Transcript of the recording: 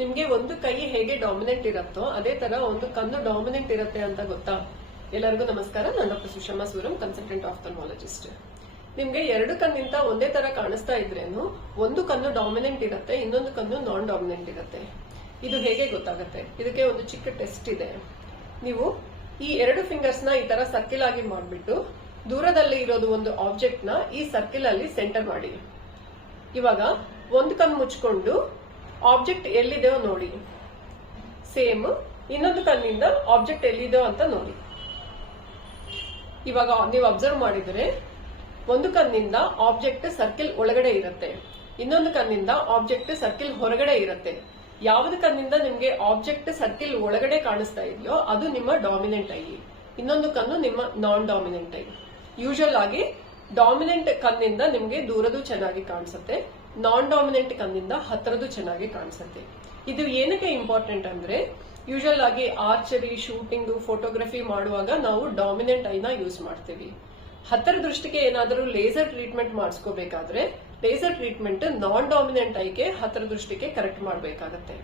ನಿಮ್ಗೆ ಒಂದು ಕೈ ಹೇಗೆ ಡಾಮಿನೆಂಟ್ ಇರುತ್ತೋ ಅದೇ ತರ ಒಂದು ಕಣ್ಣು ಡಾಮಿನೆಂಟ್ ಇರುತ್ತೆ ಅಂತ ಗೊತ್ತಾ? ಎಲ್ಲರಿಗೂ ನಮಸ್ಕಾರ. ನಾನು ಡಾಕ್ಟರ್ ಸುಷಮಾ ಸೂರಂ, ಕನ್ಸಲ್ಟೆಂಟ್ ಆಫ್ಥಲ್ಮಾಲಜಿಸ್ಟ್. ನಿಮ್ಗೆ ಎರಡು ಕಣ್ಣಿಂದ ಒಂದೇ ತರ ಕಾಣಿಸ್ತಾ ಇದ್ರೇನು ಒಂದು ಕಣ್ಣು ಡಾಮಿನೆಂಟ್ ಇರುತ್ತೆ, ಇನ್ನೊಂದು ಕಣ್ಣು ನಾನ್ ಡಾಮಿನೆಂಟ್ ಇರುತ್ತೆ. ಇದು ಹೇಗೆ ಗೊತ್ತಾಗುತ್ತೆ? ಇದಕ್ಕೆ ಒಂದು ಚಿಕ್ಕ ಟೆಸ್ಟ್ ಇದೆ. ನೀವು ಈ ಎರಡು ಫಿಂಗರ್ಸ್ ನ ಈ ತರ ಸರ್ಕಿಲ್ ಆಗಿ ಮಾಡ್ಬಿಟ್ಟು ದೂರದಲ್ಲಿ ಇರೋದು ಒಂದು ಆಬ್ಜೆಕ್ಟ್ ನ ಈ ಸರ್ಕಿಲ್ ಅಲ್ಲಿ ಸೆಂಟರ್ ಮಾಡಿ. ಇವಾಗ ಒಂದು ಕಣ್ಣು ಮುಚ್ಕೊಂಡು ಆಬ್ಜೆಕ್ಟ್ ಎಲ್ಲಿದೆಯೋ ನೋಡಿ. ಸೇಮ್ ಇನ್ನೊಂದು ಕಣ್ಣಿಂದ ಆಬ್ಜೆಕ್ಟ್ ಎಲ್ಲಿದೆಯೋ ಅಂತ ನೋಡಿ. ಇವಾಗ ನೀವು ಅಬ್ಸರ್ವ್ ಮಾಡಿದ್ರೆ ಒಂದು ಕಣ್ಣಿಂದ ಆಬ್ಜೆಕ್ಟ್ ಸರ್ಕಿಲ್ ಒಳಗಡೆ ಇರುತ್ತೆ, ಇನ್ನೊಂದು ಕಣ್ಣಿಂದ ಆಬ್ಜೆಕ್ಟ್ ಸರ್ಕಿಲ್ ಹೊರಗಡೆ ಇರುತ್ತೆ. ಯಾವ್ದು ಕಣ್ಣಿಂದ ನಿಮ್ಗೆ ಆಬ್ಜೆಕ್ಟ್ ಸರ್ಕಿಲ್ ಒಳಗಡೆ ಕಾಣಿಸ್ತಾ ಇದೆಯೋ ಅದು ನಿಮ್ಮ ಡಾಮಿನೆಂಟ್ ಐ, ಇನ್ನೊಂದು ಕಣ್ಣು ನಿಮ್ಮ ನಾನ್ ಡಾಮಿನೆಂಟ್ ಐ. ಯೂಶುವಲ್ ಆಗಿ ಡಾಮಿನೆಂಟ್ ಕಣ್ಣಿಂದ ನಿಮ್ಗೆ ದೂರದು ಚೆನ್ನಾಗಿ ಕಾಣಿಸುತ್ತೆ, ನಾನ್ ಡಾಮಿನೆಂಟ್ ಕಣ್ಣಿಂದ ಹತ್ತಿರದು ಚೆನ್ನಾಗಿ ಕಾಣಿಸುತ್ತೆ. ಇದು ಏನಕ್ಕೆ ಇಂಪಾರ್ಟೆಂಟ್ ಅಂದ್ರೆ ಯೂಶುವಲ್ ಆಗಿ ಆರ್ಚರಿ, ಶೂಟಿಂಗ್, ಫೋಟೋಗ್ರಫಿ ಮಾಡುವಾಗ ನಾವು ಡಾಮಿನೆಂಟ್ ಐನ ಯೂಸ್ ಮಾಡ್ತೀವಿ. ಹತ್ತಿರ ದೃಷ್ಟಿಗೆ ಏನಾದರೂ ಲೇಸರ್ ಟ್ರೀಟ್ಮೆಂಟ್ ಮಾಡಿಸ್ಕೋಬೇಕಾದ್ರೆ ಲೇಸರ್ ಟ್ರೀಟ್ಮೆಂಟ್ ನಾನ್ ಡಾಮಿನೆಂಟ್ ಐಗೆ ಹತ್ತಿರ ದೃಷ್ಟಿಗೆ ಕರೆಕ್ಟ್ ಮಾಡಬೇಕಾಗತ್ತೆ.